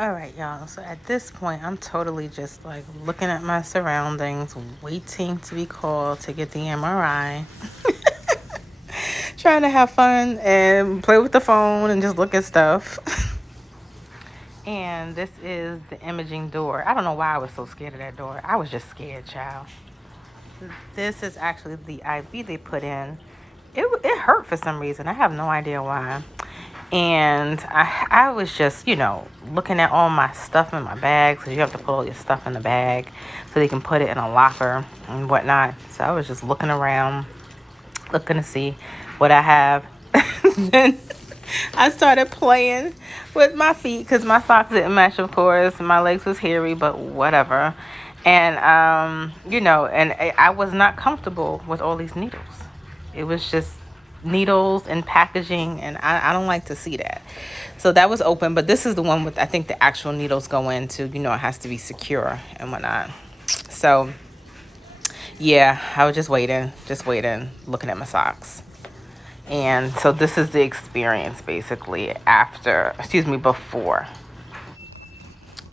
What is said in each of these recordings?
All right, y'all. So at this point, I'm totally just like looking at my surroundings, waiting to be called to get the MRI, trying to have fun and play with the phone and just look at stuff. And this is the imaging door. I don't know why I was so scared of that door. I was just scared, child. This is actually the IV they put in. It hurt for some reason. I have no idea why. And I was just, looking at all my stuff in my bag, because you have to put all your stuff in the bag so they can put it in a locker and whatnot. So I was just looking around, looking to see what I have. Then I started playing with my feet because my socks didn't match, of course. My legs was hairy, but whatever. And, and I was not comfortable with all these needles. It was just needles and packaging, and I don't like to see that. So that was open, but this is the one with, I think, the actual needles go into, it has to be secure and whatnot. So, yeah, I was just waiting, looking at my socks. And so this is the experience basically before.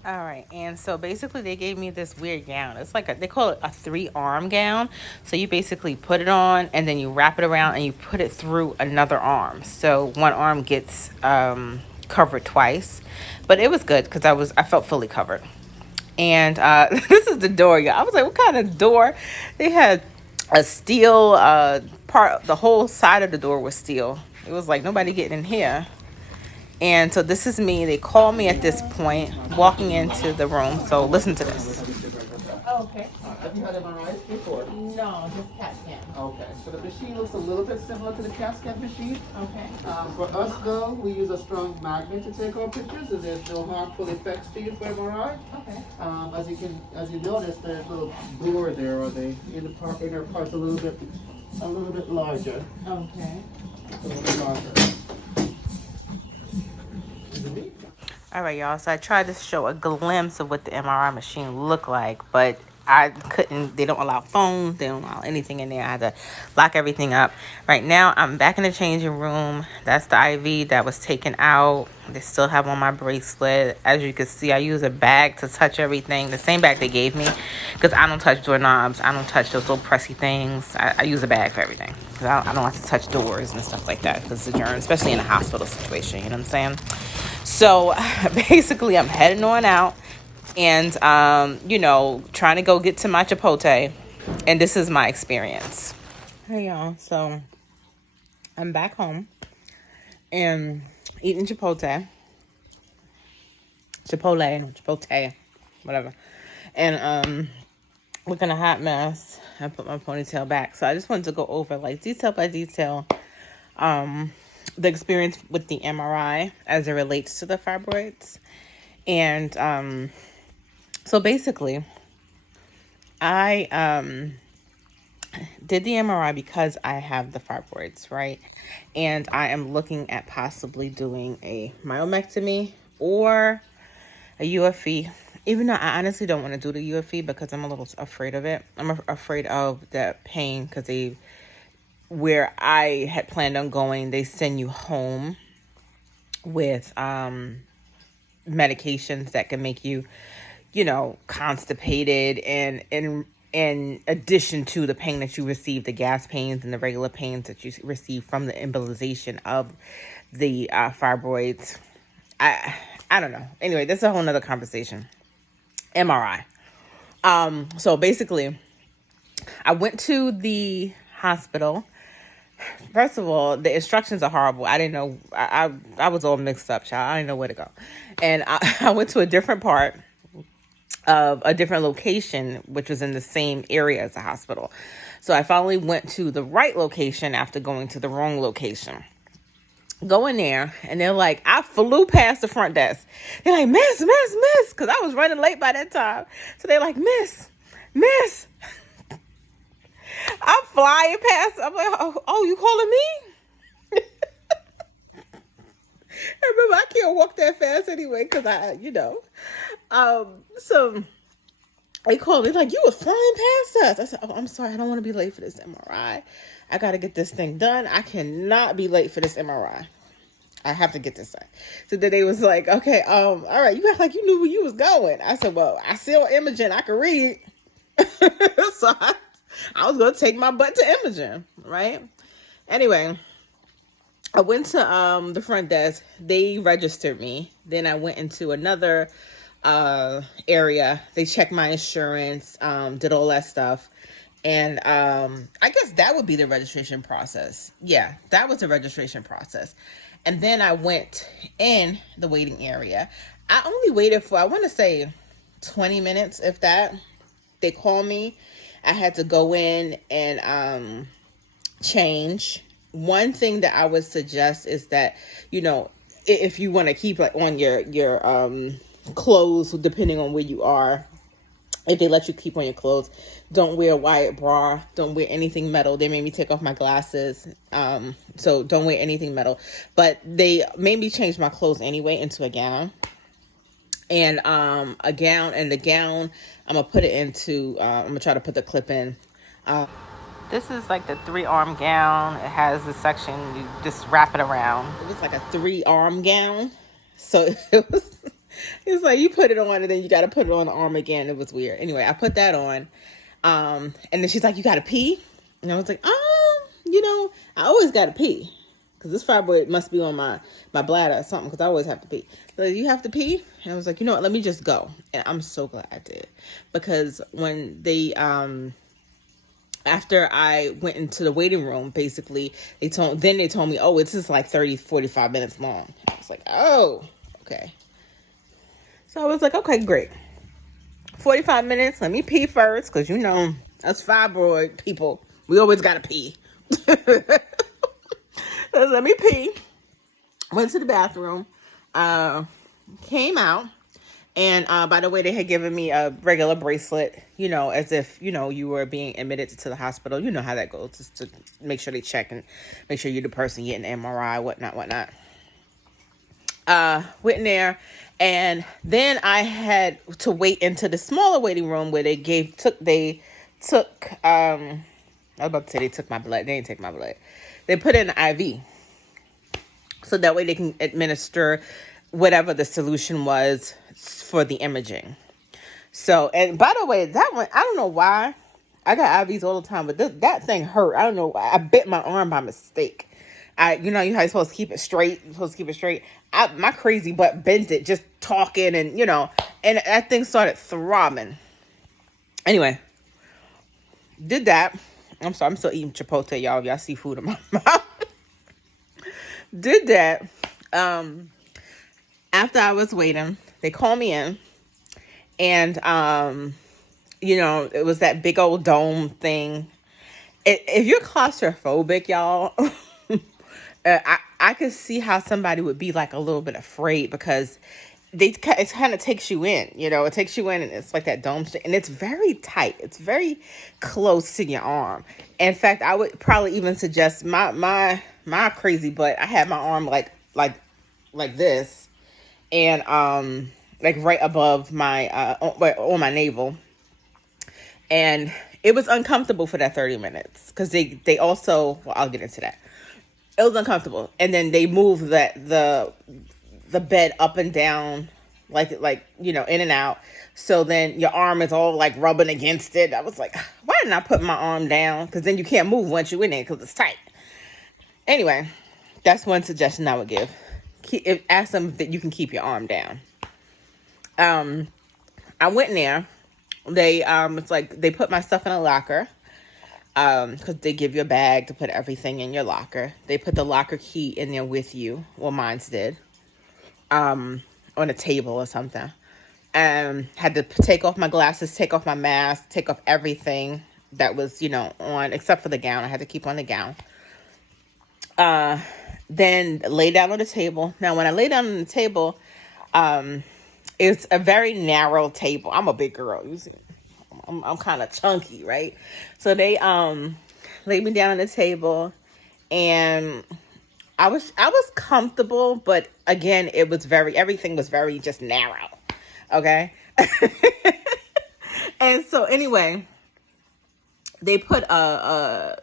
All right, and so basically they gave me this weird gown. It's like they call it a 3-arm gown. So you basically put it on and then you wrap it around and you put it through another arm. So one arm gets covered twice, but it was good because I felt fully covered. And this is the door, y'all. I was like, what kind of door? They had a steel part. The whole side of the door was steel. It was like nobody getting in here. And so this is me. They call me at this point, walking into the room. So listen to this. Oh, okay. Have you had MRIs before? No, just CAT scan. Okay, so the machine looks a little bit similar to the CAT scan machine. Okay. For us though, we use a strong magnet to take our pictures, and there's no harmful effects to you for MRI. Okay. As you notice, there's a little door there, or the inner part's a little bit larger. Okay. A little bit larger. All right, y'all. So I tried to show a glimpse of what the MRI machine looked like, but I couldn't. They don't allow phones. They don't allow anything in there. I had to lock everything up. Right now, I'm back in the changing room. That's the IV that was taken out. They still have on my bracelet. As you can see, I use a bag to touch everything. The same bag they gave me, because I don't touch doorknobs. I don't touch those little pressy things. I use a bag for everything, because I don't like to touch doors and stuff like that, because the germs, especially in a hospital situation, you know what I'm saying? So basically, I'm heading on out and, trying to go get to my Chipotle. And this is my experience. Hey, y'all. So I'm back home and eating Chipotle, whatever. And looking a hot mess. I put my ponytail back. So I just wanted to go over, like, detail by detail, the experience with the MRI as it relates to the fibroids. And so basically, I did the MRI because I have the fibroids, right? And I am looking at possibly doing a myomectomy or a UFE. Even though I honestly don't want to do the UFE because I'm a little afraid of it. I'm afraid of the pain because where I had planned on going, they send you home with medications that can make you, constipated, and in addition to the pain that you receive, the gas pains and the regular pains that you receive from the embolization of the fibroids. I don't know. Anyway, that's a whole nother conversation. MRI. So basically, I went to the hospital. First of all, the instructions are horrible. I didn't know. I was all mixed up, child. I didn't know where to go. And I went to a different part of a different location, which was in the same area as the hospital. So I finally went to the right location after going to the wrong location. Go in there, and they're like, I flew past the front desk. They're like, miss, because I was running late by that time. So they're like, miss. I'm flying past. I'm like, oh, you calling me? Remember, I can't walk that fast anyway, because so they called me like, you were flying past us. I said, oh, I'm sorry. I don't want to be late for this MRI. I got to get this thing done. I cannot be late for this MRI. I have to get this done. So then they was like, okay, all right, you act like you knew where you was going. I said, well, I see on Imogen, I can read. So I was going to take my butt to Imogen, right? Anyway, I went to the front desk. They registered me. Then I went into another area. They checked my insurance, did all that stuff. And I guess that would be the registration process. Yeah, that was the registration process. And then I went in the waiting area. I only waited for, I want to say 20 minutes, if that. They called me. I had to go in and change. One thing that I would suggest is that, you know, if you want to keep like on your clothes, depending on where you are, if they let you keep on your clothes, don't wear a wide bra, don't wear anything metal. They made me take off my glasses, so don't wear anything metal. But they made me change my clothes anyway into a gown. And a gown, and the gown, I'm gonna put it into, I'm gonna try to put the clip in. This is like the 3-arm gown. It has the section, you just wrap it around. It was like a 3-arm gown. So it's like you put it on and then you got to put it on the arm again. It was weird. Anyway, I put that on. And then she's like, you got to pee? And I was like, you know, I always got to pee. Because this fibroid must be on my bladder or something, because I always have to pee. So you have to pee? And I was like, you know what, let me just go. And I'm so glad I did. Because when they, after I went into the waiting room, basically, they told me, oh, it's just like 30, 45 minutes long. I was like, oh, okay. So I was like, okay, great. 45 minutes, let me pee first, because you know, us fibroid people, we always got to pee. So let me pee. Went to the bathroom, came out, and by the way, they had given me a regular bracelet, you know, as if, you know, you were being admitted to the hospital. You know how that goes, just to make sure they check and make sure you're the person getting MRI, whatnot. Went in there, and then I had to wait into the smaller waiting room where they took I was about to say they took my blood. They didn't take my blood. They put in an IV. So that way they can administer whatever the solution was for the imaging. So, and by the way, that one, I don't know why. I got IVs all the time, but that thing hurt. I don't know why. I bit my arm by mistake. You know how you're supposed to keep it straight. You're supposed to keep it straight. My crazy butt bent it just talking, and, you know, and that thing started throbbing. Anyway, did that. I'm sorry, I'm still eating Chipotle, y'all. Y'all see food in my mouth. Did that. After I was waiting, they called me in, and you know, it was that big old dome thing. If you're claustrophobic, y'all, I could see how somebody would be like a little bit afraid, because it kind of takes you in, you know, it takes you in, and it's like that dome thing, and it's very tight. It's very close to your arm. In fact, I would probably even suggest my crazy butt. I had my arm like this, and like right above my on my navel, and it was uncomfortable for that 30 minutes, because they also, well, I'll get into that. It was uncomfortable, and then they moved the bed up and down, like you know, in and out. So then your arm is all like rubbing against it. I was like, why didn't I put my arm down? Because then you can't move once you're in there, because it's tight. Anyway, that's one suggestion I would give. Ask them that you can keep your arm down. I went in there. They it's like they put my stuff in a locker, because they give you a bag to put everything in your locker. They put the locker key in there with you. Well, mine's did. On a table or something. Had to take off my glasses, take off my mask, take off everything that was, you know, on, except for the gown. I had to keep on the gown. Then lay down on the table. Now, when I lay down on the table, it's a very narrow table. I'm a big girl. You see, I'm kind of chunky, right? So they laid me down on the table, and I was comfortable, but again, everything was very just narrow. Okay. And so anyway, they put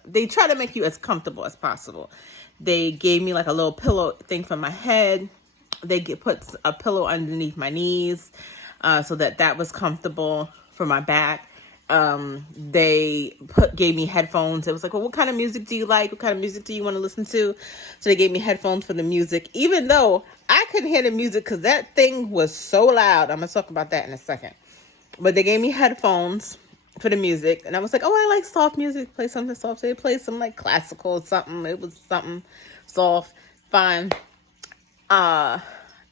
they try to make you as comfortable as possible. They gave me like a little pillow thing for my head. They put a pillow underneath my knees so that was comfortable for my back. They gave me headphones. It was like, well, what kind of music do you like? What kind of music do you want to listen to? So they gave me headphones for the music, even though I couldn't hear the music because that thing was so loud. I'm going to talk about that in a second. But they gave me headphones for the music, and I was like, oh, I like soft music. Play something soft. So they played some like classical something. It was something soft, fine.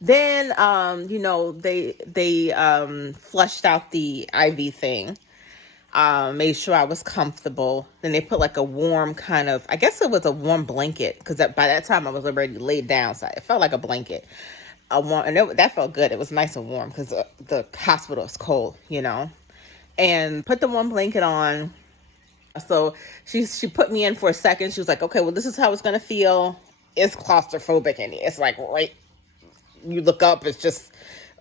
Then they flushed out the IV thing. Made sure I was comfortable. Then they put like a warm kind of, I guess it was a warm blanket, because by that time I was already laid down, so it felt like a blanket. That felt good. It was nice and warm because the hospital is cold, and put the warm blanket on. So she put me in for a second. She was like, okay, well, this is how it's going to feel. It's claustrophobic in here. It's like, right, you look up, it's just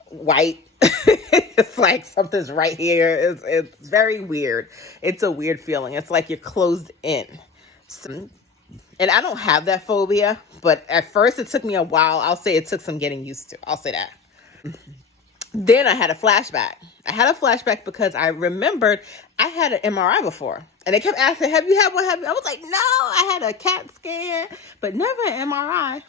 white. It's like something's right here. It's very weird. It's a weird feeling. It's like you're closed in. And I don't have that phobia, but at first it took me a while. I'll say it took some getting used to. I'll say that. Then I had a flashback. Because I remembered I had an MRI before. And they kept asking, have you had one? I was like, no, I had a CAT scan, but never an MRI.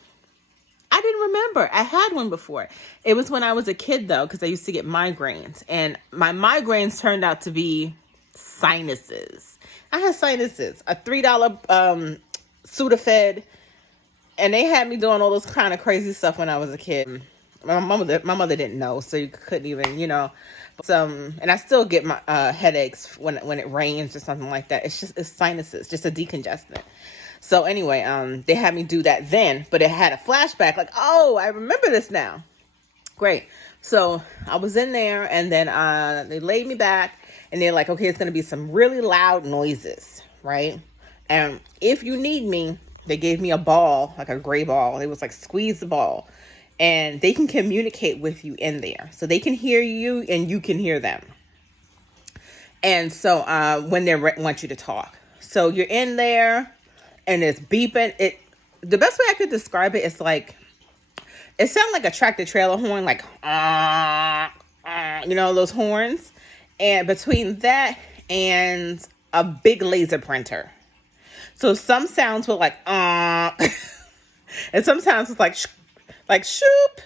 I didn't remember. I had one before. It was when I was a kid, though, because I used to get migraines. And my migraines turned out to be sinuses. I had sinuses. A $3 Sudafed. And they had me doing all this kind of crazy stuff when I was a kid. My mother didn't know, so you couldn't even, and I still get my headaches when it rains or something like that. It's sinuses, just a decongestant. So anyway, they had me do that then, but it had a flashback like, oh, I remember this now. Great. So I was in there, and then they laid me back, and they're like, okay, it's going to be some really loud noises, right? And if you need me, they gave me a ball, like a gray ball. It was like, squeeze the ball. And they can communicate with you in there. So they can hear you, and you can hear them. And so when they want you to talk. So you're in there, and it's beeping. The best way I could describe it is like, it sounds like a tractor trailer horn, like, those horns. And between that and a big laser printer. So some sounds were like, and sometimes it's like shoop,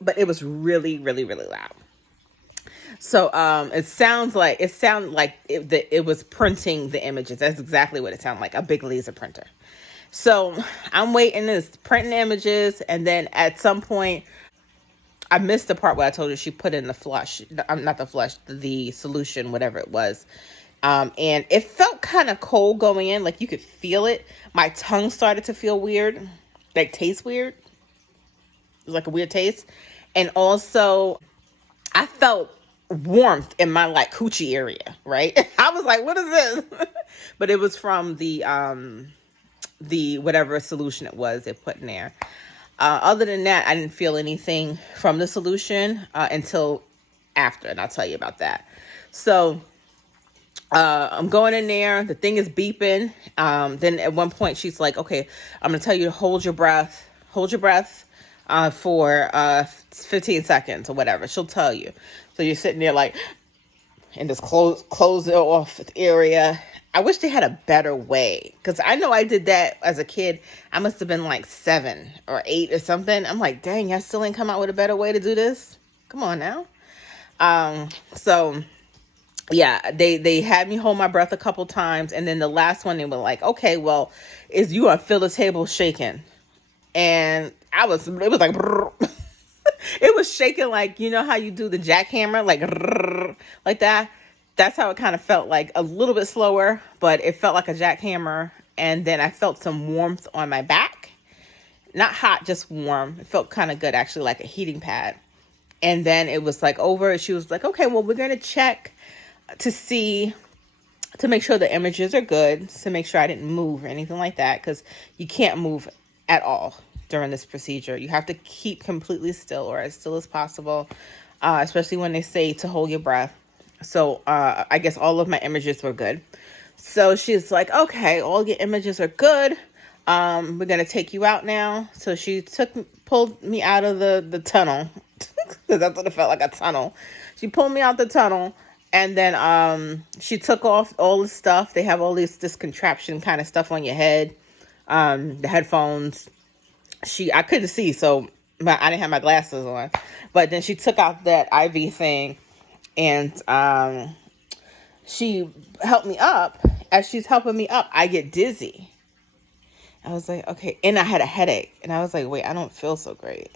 but it was really, really, really loud. So it sounded like it was printing the images. That's exactly what it sounded like, a big laser printer. So I'm waiting, it's printing images, and then at some point, I missed the part where I told her she put in the solution, whatever it was. And it felt kind of cold going in, like you could feel it. My tongue started to feel weird, like taste weird. It was like a weird taste. And also, I felt warmth in my like coochie area, right? I was like, what is this? But it was from the whatever solution it was they put in there. Other than that, I didn't feel anything from the solution until after, and I'll tell you about that. So I'm going in there. The thing is beeping. Then at one point, she's like, okay, I'm going to tell you to hold your breath. Hold your breath for 15 seconds or whatever. She'll tell you. So you're sitting there like, and just close it off the area. I wish they had a better way, because I know I did that as a kid. I must have been like 7 or 8 or something. I'm like, dang, I still ain't come out with a better way to do this. Come on now. So yeah, they had me hold my breath a couple times, and then the last one they were like, okay, well, you gonna feel the table shaking, and it was like it was shaking like, you know how you do the jackhammer, like that. That's how it kind of felt, like a little bit slower, but it felt like a jackhammer. And then I felt some warmth on my back. Not hot, just warm. It felt kind of good, actually, like a heating pad. And then it was like over. She was like, okay, well, we're going to check to make sure the images are good, to make sure I didn't move or anything like that, because you can't move at all during this procedure. You have to keep completely still, or as still as possible, especially when they say to hold your breath. So I guess all of my images were good. So she's like, okay, all your images are good. We're going to take you out now. So she pulled me out of the tunnel, because that's what it felt like, a tunnel. She pulled me out the tunnel, and then she took off all the stuff. They have all this contraption kind of stuff on your head, the headphones. I couldn't see, so I didn't have my glasses on. But then she took out that IV thing, and she helped me up. As she's helping me up, I get dizzy. I was like, okay. And I had a headache. And I was like, wait, I don't feel so great.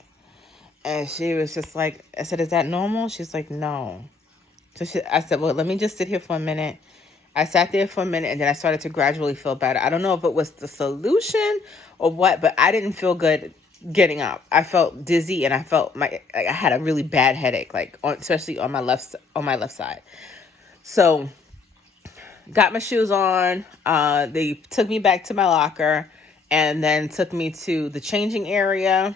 And she was just like, I said, is that normal? She's like, no. So I said, well, let me just sit here for a minute. I sat there for a minute, and then I started to gradually feel better. I don't know if it was the solution or what, but I didn't feel good getting up. I felt dizzy, and I felt I had a really bad headache, especially on my left side. So got my shoes on. They took me back to my locker, and then took me to the changing area,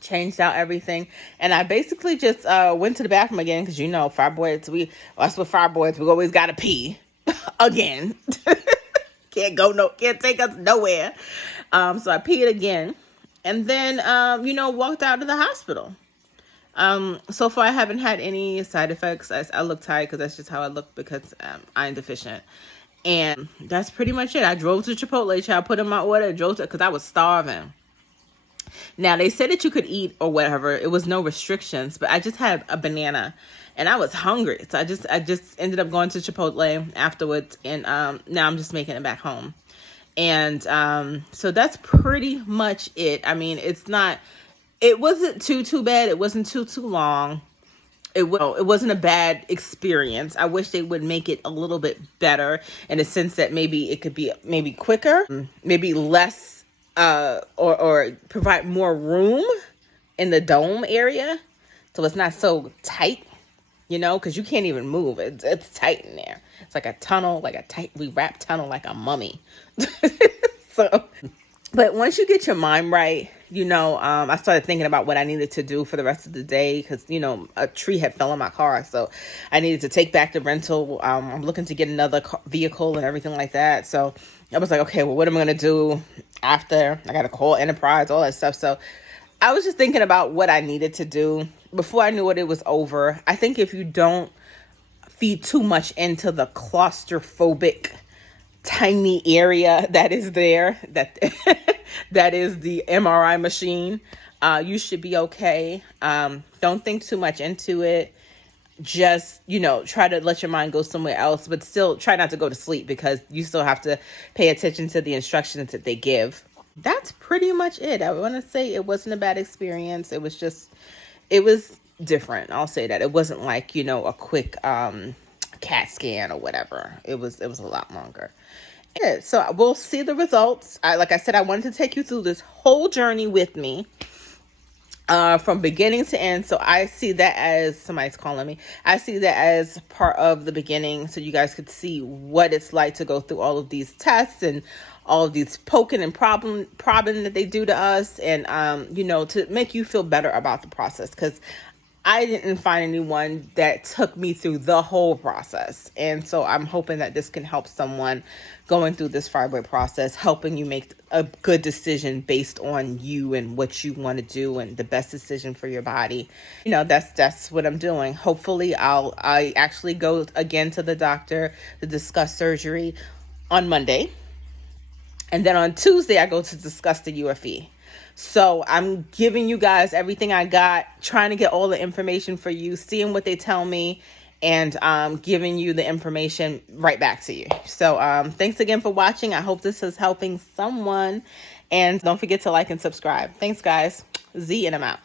changed out everything. And I basically just went to the bathroom again, because fibroids, us with fibroids, we always got to pee again. Can't take us nowhere. So I peed again, and then, walked out of the hospital. So far I haven't had any side effects. I look tired because that's just how I look, because I'm deficient. And that's pretty much it. I drove to Chipotle, child, put in my order, drove to, because I was starving. Now, they said that you could eat or whatever. It was no restrictions, but I just had a banana, and I was hungry. So I just ended up going to Chipotle afterwards, and now I'm just making it back home. And so that's pretty much it. I mean, it wasn't too bad. It wasn't too long. It wasn't a bad experience. I wish they would make it a little bit better, in the sense that maybe it could be maybe quicker, maybe less, or provide more room in the dome area, so it's not so tight, because you can't even move. It's tight in there. It's like a tunnel, we wrap tunnel like a mummy. So, but once you get your mind right, I started thinking about what I needed to do for the rest of the day, because, a tree had fell in my car. So I needed to take back the rental. I'm looking to get another vehicle and everything like that. So I was like, okay, well, what am I going to do after? I got to call Enterprise, all that stuff. So I was just thinking about what I needed to do. Before I knew it was over. I think if you don't feed too much into the claustrophobic tiny area that is there, that is the MRI machine, you should be okay. Don't think too much into it. Just, try to let your mind go somewhere else, but still try not to go to sleep, because you still have to pay attention to the instructions that they give. That's pretty much it. I want to say it wasn't a bad experience. It was different. I'll say that. It wasn't like, a quick CAT scan or whatever. It was a lot longer. Yeah, so we'll see the results. Like I said, I wanted to take you through this whole journey with me, from beginning to end. So I see that as, somebody's calling me, I see that as part of the beginning, so you guys could see what it's like to go through all of these tests and all of these poking and probbing that they do to us, and to make you feel better about the process, because I didn't find anyone that took me through the whole process. And so I'm hoping that this can help someone going through this fibroid process, helping you make a good decision based on you and what you want to do, and the best decision for your body. That's what I'm doing. Hopefully I actually go again to the doctor to discuss surgery on Monday. And then on Tuesday, I go to discuss the UFE. So I'm giving you guys everything I got, trying to get all the information for you, seeing what they tell me, and giving you the information right back to you. So thanks again for watching. I hope this is helping someone. And don't forget to like and subscribe. Thanks, guys. Z, and I'm out.